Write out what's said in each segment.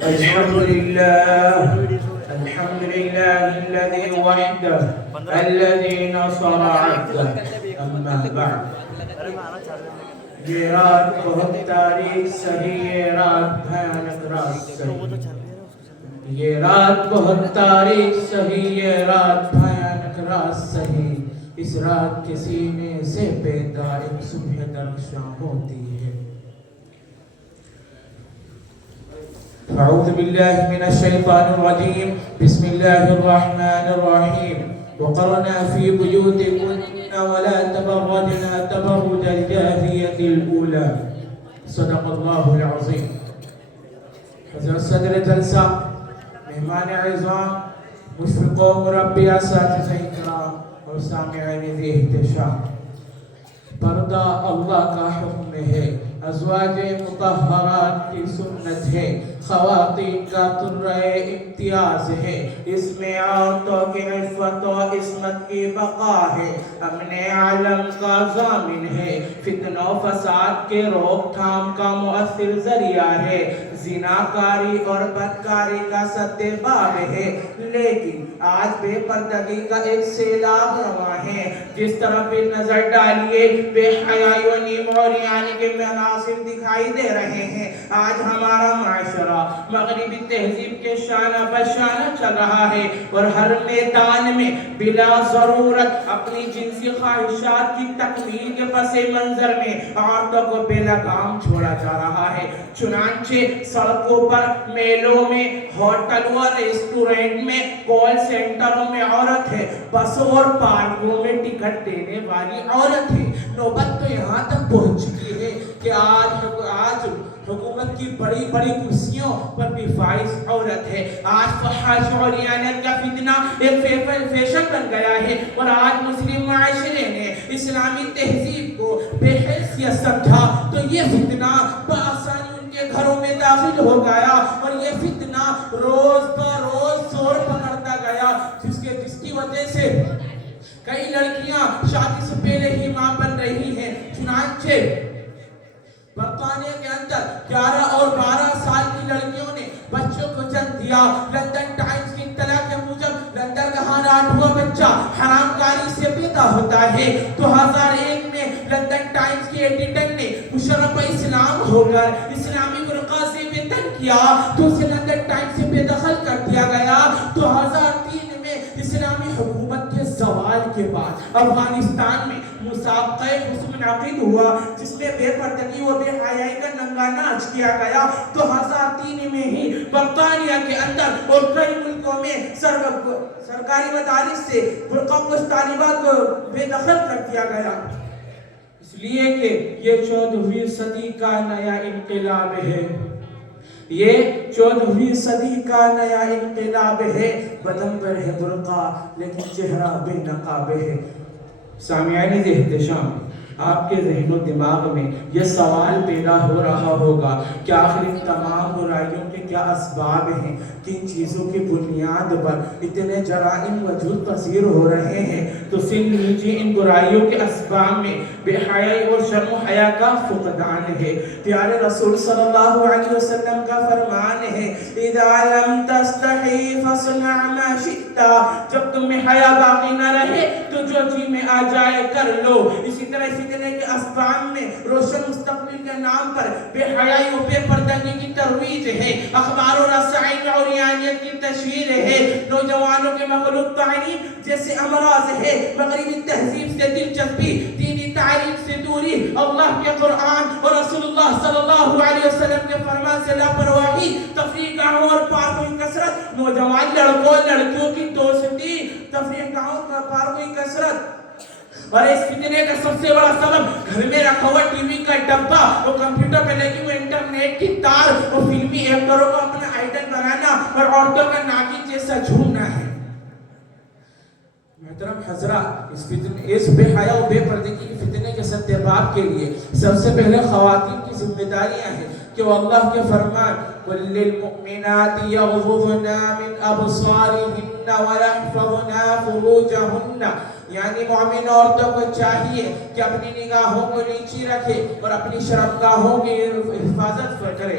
الحمد لله الحمد لله الذي وحده الذي نصر عبده اما بعد یہ رات بہت تاریخ صحیح یہ رات بھیانک رات صحیح یہ رات بہت تاریخ صحیح یہ رات بھیانک رات صحیح اس رات کے سینے سے بیدار ایک صبح درخشاں ہوتی ہے اعوذ باللہ من الشیطان الرجیم بسم اللہ الرحمن الرحیم وقرنا فی بیوتکن ولا تبرجنا تبرج الجاہلیة الاولى صدق اللہ العظیم حضرت صدر جلسہ مہمان عظام مشفقوں مربی اساتذہ اکرام اور سامعین ذی احتشام پردہ اللہ کا حکم ہے ازواج مطہرات کی سنت ہے خواتین کا طرہ امتیاز ہے اس میں عورتوں کی عفت و عصمت کی بقا ہے امن عالم کا ضامن ہے فتنہ و فساد کے روک تھام کا مؤثر ذریعہ ہے زناکاری اور بدکاری کا سد باب ہے لیکن آج بے پردگی کا ایک سیلاب رواں ہے جس طرح بھی نظر ڈالیے بے حیائی و نیم اوریانی کے مناظر دکھائی دے رہے ہیں آج ہمارا معاشرہ مغربی تہذیب کے شانہ بشانہ چل رہا ہے اور ہر میدان میں بلا ضرورت اپنی جنسی خواہشات کی تکمیل کے پس منظر میں عورتوں کو بے لگام چھوڑا جا رہا ہے چنانچہ سڑکوں پر میلوں میں ہوٹل و ریسٹورنٹ میں کال سینٹروں میں عورت ہے بسوں اور پارکوں میں ٹکٹ دینے والی عورت ہے نوبت تو یہاں تک پہنچ چکی ہے کہ آج حکومت کی بڑی بڑی کرسیوں پر بھی فائز عورت ہے آج فحش عریانیت کا فتنہ ایک فیشن بن گیا ہے اور آج مسلم معاشرے نے اسلامی تہذیب کو بے حیثیت سمجھا تو یہ فتنہ بآسانی ان کے گھروں میں داخل ہو گیا اور یہ فتنہ روز بروز زور پکڑتا گیا جس کی وجہ سے کئی لڑکیاں شادی سے پہلے ہی ماں بن رہی ہیں چنانچہ برطانیہ کے اندر 11 اور 12 سال کی لڑکیوں نے بچوں کو جنم دیا لندن ٹائمز کی اطلاع کے موجب لندن کا ہر 8واں بچہ حرام کاری سے پیدا ہوتا ہے 2001 میں لندن ٹائمز کی ایڈیٹر نے مشرف اسلام ہو کر اسلامی برقع سے بیتن کیا تو اسے لندن ٹائمز سے بے دخل کر دیا گیا 2003 میں اسلامی حکومت کے زوال کے بعد افغانستان میں مسابقہ حسن منعقد ہوا جس میں بے پردگی و بے حیائی کا ننگا ناچ کیا گیا 2003 میں ہی برطانیہ کے اندر اور کئی ملکوں میں سرکاری مدارس سے برقع پوش طالبات کو بے دخل کر دیا گیا اس لیے کہ یہ 14ویں صدی کا نیا انقلاب ہے یہ 14ویں صدی کا نیا انقلاب ہے بدن پر ہے برقع لیکن چہرہ بے نقاب ہے سامعین ذی احتشام آپ کے ذہن و دماغ میں یہ سوال پیدا ہو رہا ہوگا کہ آخر ان تمام برائیوں کے کیا اسباب ہیں کن چیزوں کی بنیاد پر اتنے جرائم وجود پذیر ہو رہے ہیں تو سن لیجیے ان برائیوں کے اسباب میں بے حیائی اور شرم و حیا کا فقدان ہے پیارے رسول صلی اللہ علیہ وسلم کا فرمان ہے اذا لم تستحی فاصنع ما شئت جب تم میں حیا باقی نہ رہے تو جو جی میں آ جائے کر لو اسی طرح فتنے کے اسباب میں روشن مستقبل کے نام پر بے حیائی و بے پردگی کی ترویج ہے اخبار و رسائل میں عریانیت کی تشہیر ہے نوجوانوں کے مغلوب تعلیم جیسے امراض ہے مغربی تہذیب سے دلچسپی دینی تعلیم سے دوری اللہ کے قرآن اور رسول اللہ صلی اللہ علیہ وسلم کے فرمان سے لاپرواہی تفریح گاہوں اور پارکوں کی کثرت نوجوان لڑکوں لڑکیوں کی دوستی تفریح گاہوں کا پارکوں کی کثرت اور اس فتنے کا سب سے بڑا سبب گھر میں رکھا ہوا ٹی وی کا ڈبہ وہ کمپیوٹر پہ لگی ہوئی انٹرنیٹ کی تار وہ فلمی ایکٹروں کو اپنا آئیڈل بنانا اور عورتوں کا ناگن جیسا جھومنا ہے محترم حضرات اس بے حیا و بے پردگی کے فتنے کے سدباب کے لیے سب سے پہلے خواتین کی ذمہ داریاں ہیں کہ وہ اللہ کے فرمان وَلِلْمُؤْمِنَاتِ يَغْضُضْنَ مِنْ أَبْصَارِهِنَّ وَيَحْفَظْنَ فُرُوجَهُنَّ یعنی مومن عورتوں کو چاہیے کہ اپنی نگاہوں کو نیچی رکھے اور اپنی شرمگاہوں کی حفاظت کرے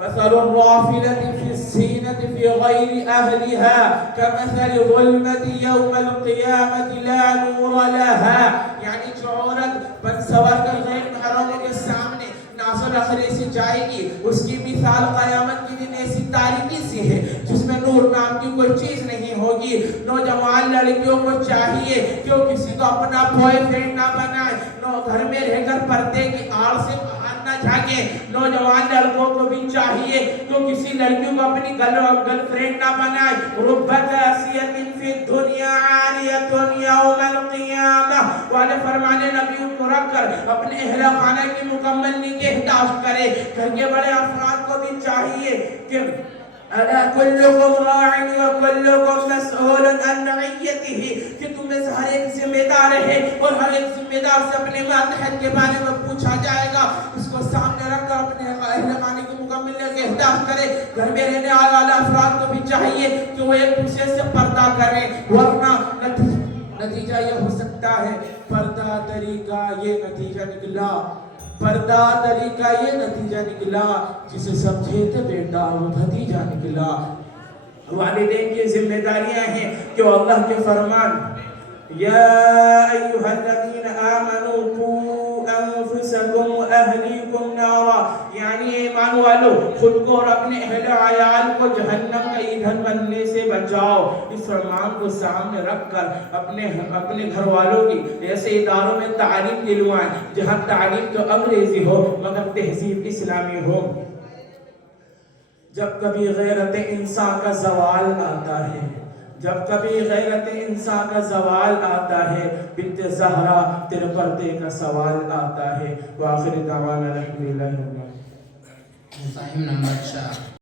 مثل الرافلة في الزينة في غير أهلها كمثل ظلمة يوم القيامة لا نور لها. یعنی جو عورت بد سور کر غیر محرموں کے سامنے ناظر رکھنے سے جائے گی، اس کی مثال قیامت کے دن ایسی تاریکی سی ہے جس میں نور نام کی کوئی چیز نہیں ہوگی. نوجوان لڑکیوں کو چاہیے کہ وہ کسی کو اپنا بوائے فرینڈ نہ بنائے، گھر میں رہ کر پردے کی آڑ سے باہر نہ جھانکیں. نوجوان لڑکوں کو بھی چاہیے کہ وہ کسی لڑکیوں کو اپنی گرل فرینڈ نہ بنائے. رب کاسیۃ فی الدنیا عاریۃ یوم القیامہ والے فرمانے نبیوں کو رکھ کر اپنے اہل خانہ کی مکمل نگہداشت کرے. گھر کے بڑے افراد کو بھی چاہیے کہ الا کلکم راع وکلکم مسئول عن رعیتہ، کہ تمہیں سے ہر ایک ذمہ دار ہے اور ہر ایک ذمہ دار سے اپنے ماتحت کے بارے میں پوچھا جائے گا. اس کو سامنے رکھ کر اپنے اہل خانے کی مکمل نگہداشت کرے. گھر میں رہنے والے افراد کو بھی چاہیے کہ وہ ایک دوسرے سے پردہ کریں، ورنہ نتیجہ یہ ہو سکتا ہے پردہ طریقہ یہ نتیجہ نکلا، پردہ طریقہ یہ نتیجہ نکلا جسے سمجھے تھے بیٹا وہ بھتیجا نکلا. والدین کی ذمہ داریاں ہیں کہ اللہ کے فرمان یا ایھا الذین آمنوا قوا انفسکم واہلیکم نارا، یعنی ایمان والو خود کو اور اپنے اہل عیال کو جہنم کا ایندھن بننے سے بچاؤ. اس فرمان کو سامنے رکھ کر اپنے گھر والوں کی ایسے اداروں میں تعلیم دلوائیں جہاں تعلیم تو انگریزی ہو مگر تہذیب اسلامی ہو. جب کبھی غیرت انسان کا زوال آتا ہے، جب کبھی غیرت انسان کا زوال آتا ہے، بنت زہرا تیرے پردے کا سوال آتا ہے. وآخر دعوانا الحمدللہ. فاہم نمبر 4